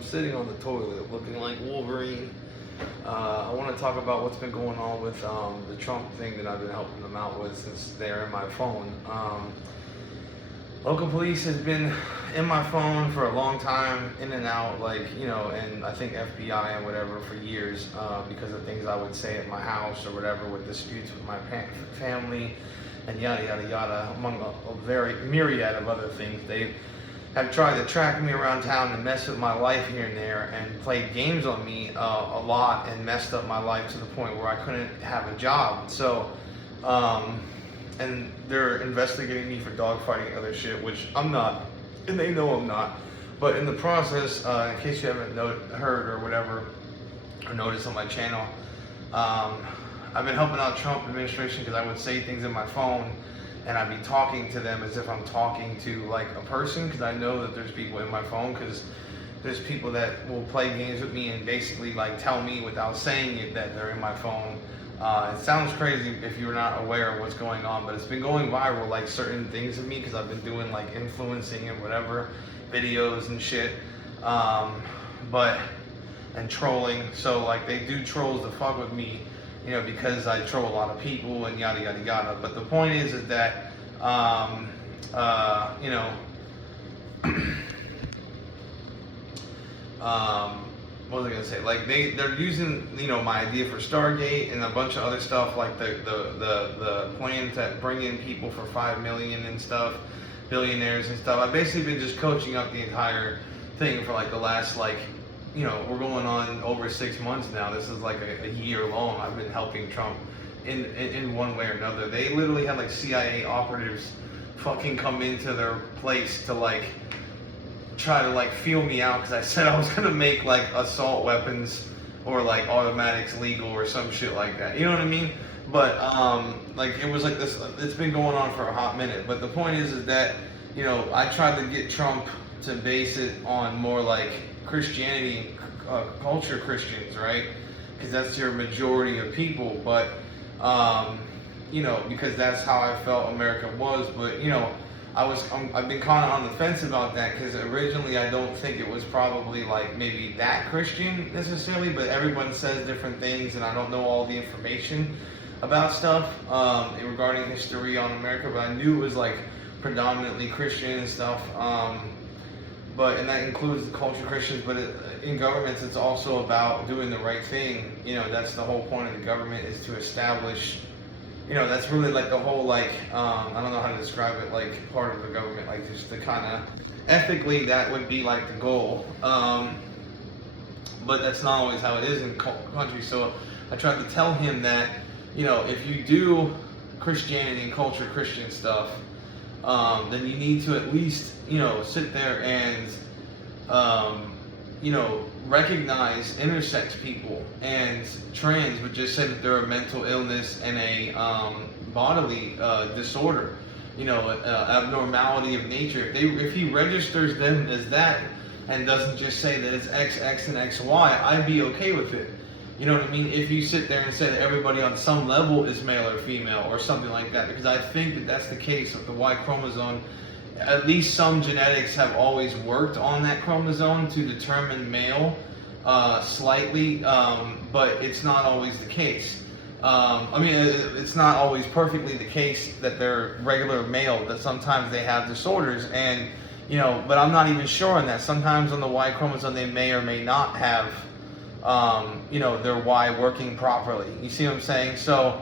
I'm sitting on the toilet looking like Wolverine. I want to talk about what's been going on with the Trump thing that I've been helping them out with since they're in my phone. Local police has been in my phone for a long time, in and out, and I think FBI and whatever for years, because of things I would say at my house or whatever, with disputes with my family and yada yada yada, among a very myriad of other things. They have tried to track me around town and mess with my life here and there, and played games on me a lot, and messed up my life to the point where I couldn't have a job. So and they're investigating me for dogfighting and other shit, which I'm not, and they know I'm not. But in the process, in case you haven't heard or whatever, or noticed on my channel, I've been helping out Trump administration because I would say things in my phone, and I'd be talking to them as if I'm talking to like a person, because I know that there's people in my phone, because there's people that will play games with me and basically like tell me without saying it that they're in my phone. It sounds crazy if you're not aware of what's going on, but it's been going viral, like certain things of me, because I've been doing like influencing and whatever videos and shit, and trolling. So like they do trolls to fuck with me, because I troll a lot of people and yada yada yada. But the point is that what was I gonna say? Like they're using my idea for Stargate and a bunch of other stuff, like the plan to bring in people for 5 million and stuff, billionaires and stuff. I've basically been just coaching up the entire thing for like the last we're going on over 6 months now. This is like a year long. I've been helping Trump in one way or another. They literally had like CIA operatives fucking come into their place to try to feel me out, because I said I was gonna make like assault weapons or like automatics legal or some shit like that. You know what I mean? But it was like this. It's been going on for a hot minute. But the point is that I tried to get Trump to base it on more like Christianity, culture Christians, right? Because that's your majority of people. But because that's how I felt America was. But I've been kind of on the fence about that, because originally I don't think it was probably like maybe that Christian necessarily, but everyone says different things, and I don't know all the information about stuff regarding history on America, but I knew it was like predominantly Christian and stuff, and that includes the culture Christians. But in governments, it's also about doing the right thing. That's the whole point of the government, is to establish. That's really like the whole I don't know how to describe it, like part of the government, like just the kind of ethically that would be like the goal, but that's not always how it is in countries. So I tried to tell him that if you do Christianity and culture Christian stuff, then you need to at least sit there and recognize intersex people and trans, but just say that they're a mental illness and a bodily disorder, abnormality of nature. If he registers them as that and doesn't just say that it's XX and XY, I'd be okay with it. You know what I mean? If you sit there and say that everybody on some level is male or female or something like that, because I think that that's the case with the Y chromosome. At least some genetics have always worked on that chromosome to determine male slightly, but it's not always the case. It's not always perfectly the case that they're regular male, that sometimes they have disorders, and but I'm not even sure on that. Sometimes on the Y chromosome they may or may not have their Y working properly. You see what I'm saying? So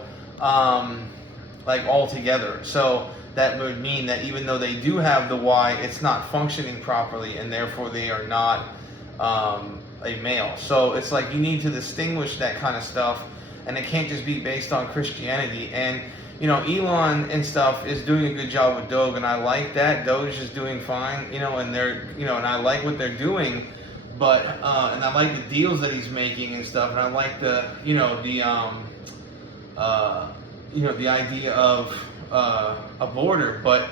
altogether. So that would mean that even though they do have the Y, it's not functioning properly, and therefore they are not a male. So it's like you need to distinguish that kind of stuff, and it can't just be based on Christianity. And Elon and stuff is doing a good job with Doge, and I like that. Doge is doing fine, and they're and I like what they're doing, but and I like the deals that he's making and stuff, and I like the the idea of a border. But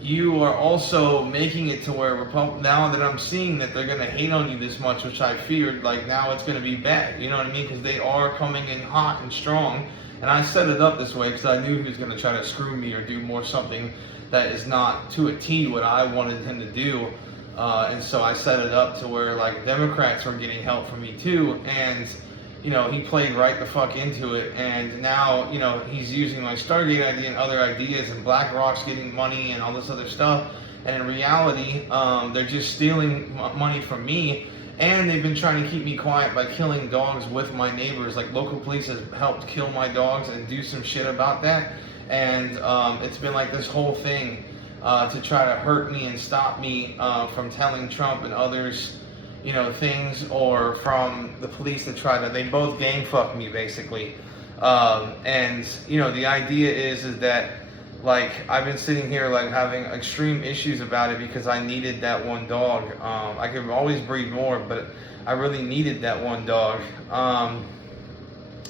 you are also making it to where now that I'm seeing that they're going to hate on you this much, which I feared, like now it's going to be bad, you know what I mean? Because they are coming in hot and strong, and I set it up this way because I knew he was going to try to screw me or do something that is not to a T what I wanted him to do. And so I set it up to where like Democrats were getting help from me too, and he played right the fuck into it, and now he's using my Stargate idea and other ideas, and BlackRock's getting money and all this other stuff, and in reality, they're just stealing money from me. And they've been trying to keep me quiet by killing dogs with my neighbors. Like local police has helped kill my dogs and do some shit about that. And it's been like this whole thing to try to hurt me and stop me from telling Trump and others, things, or from the police to try to, they both gang fuck me basically. And the idea is that like I've been sitting here like having extreme issues about it because I needed that one dog. I could always breed more, but I really needed that one dog.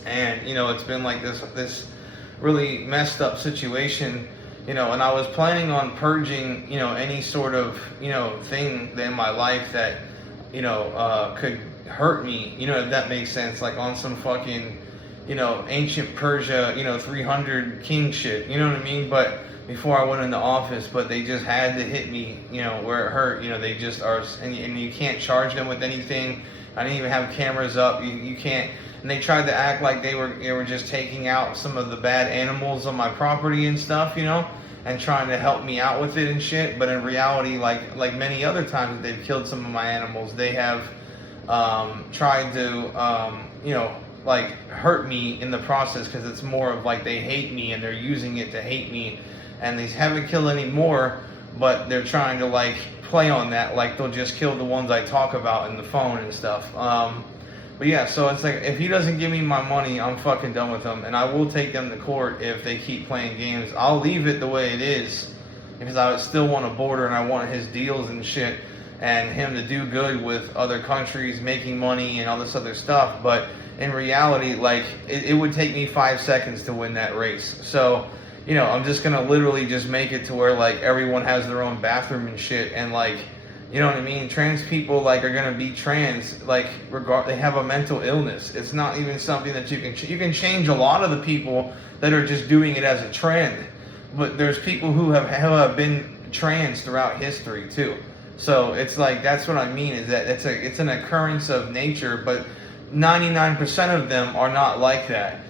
And it's been like this really messed up situation, and I was planning on purging, any sort of, thing in my life that, could hurt me, if that makes sense, like on some fucking, ancient Persia, 300 king shit, you know what I mean? But before I went into office, but they just had to hit me, where it hurt, they just are, and you can't charge them with anything. I didn't even have cameras up, you can't, and they tried to act like they were just taking out some of the bad animals on my property and stuff, and trying to help me out with it and shit, but in reality, like many other times that they've killed some of my animals, they have tried to, like hurt me in the process, because it's more of like they hate me and they're using it to hate me, and they haven't killed any more, but they're trying to like play on that, like they'll just kill the ones I talk about in the phone and stuff. But yeah, so it's like if he doesn't give me my money, I'm fucking done with him, and I will take them to court if they keep playing games. I'll leave it the way it is because I still want a border and I want his deals and shit, and him to do good with other countries, making money and all this other stuff. But in reality, like it would take me 5 seconds to win that race. So I'm just gonna literally just make it to where like everyone has their own bathroom and shit, and like you know what I mean, trans people like are gonna be trans, like they have a mental illness. It's not even something that you can change a lot of the people that are just doing it as a trend, but there's people who have been trans throughout history too. So it's like, that's what I mean, is that it's an occurrence of nature, but 99% of them are not like that.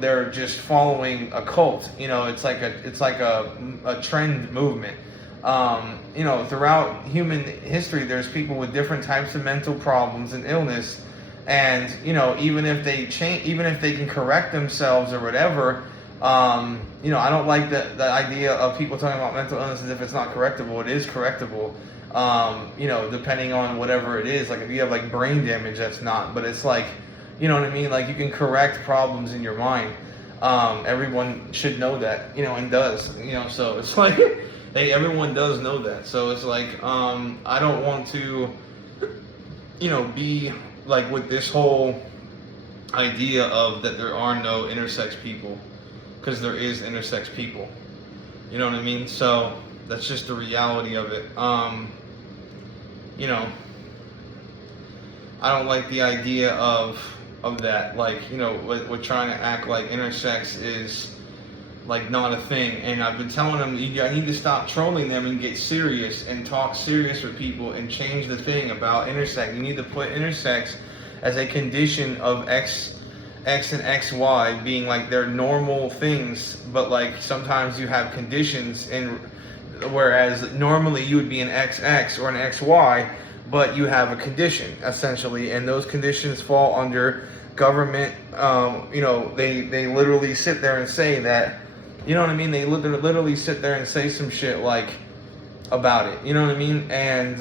They're just following a cult. It's like a trend movement. Throughout human history, there's people with different types of mental problems and illness, and even if they change, even if they can correct themselves or whatever, I don't like the idea of people talking about mental illness as if it's not correctable. It is correctable. Depending on whatever it is. Like if you have like brain damage, that's not, but it's like, you know what I mean? Like you can correct problems in your mind. Everyone should know that, and does, so it's like, everyone does know that. So it's like, I don't want to, be like with this whole idea of that there are no intersex people, because there is intersex people. You know what I mean? So that's just the reality of it. I don't like the idea of that. Like, we're trying to act like intersex is like not a thing. And I've been telling them, I need to stop trolling them and get serious and talk serious with people and change the thing about intersex. You need to put intersex as a condition of X and XY being like their normal things, but like sometimes you have conditions, and whereas normally you would be an XX or an XY, but you have a condition essentially, and those conditions fall under government. They literally sit there and say that, you know what I mean? They literally sit there and say some shit like about it, you know what I mean? And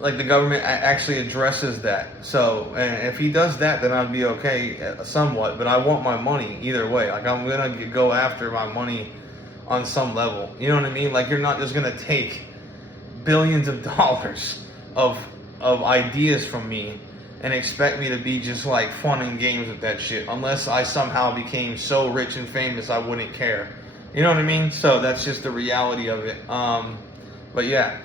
like the government actually addresses that. So, and if he does that, then I'd be okay somewhat, but I want my money either way. Like I'm gonna go after my money on some level, you know what I mean? Like you're not just gonna take billions of dollars of ideas from me and expect me to be just like fun and games with that shit, unless I somehow became so rich and famous I wouldn't care, you know what I mean? So that's just the reality of it. But yeah.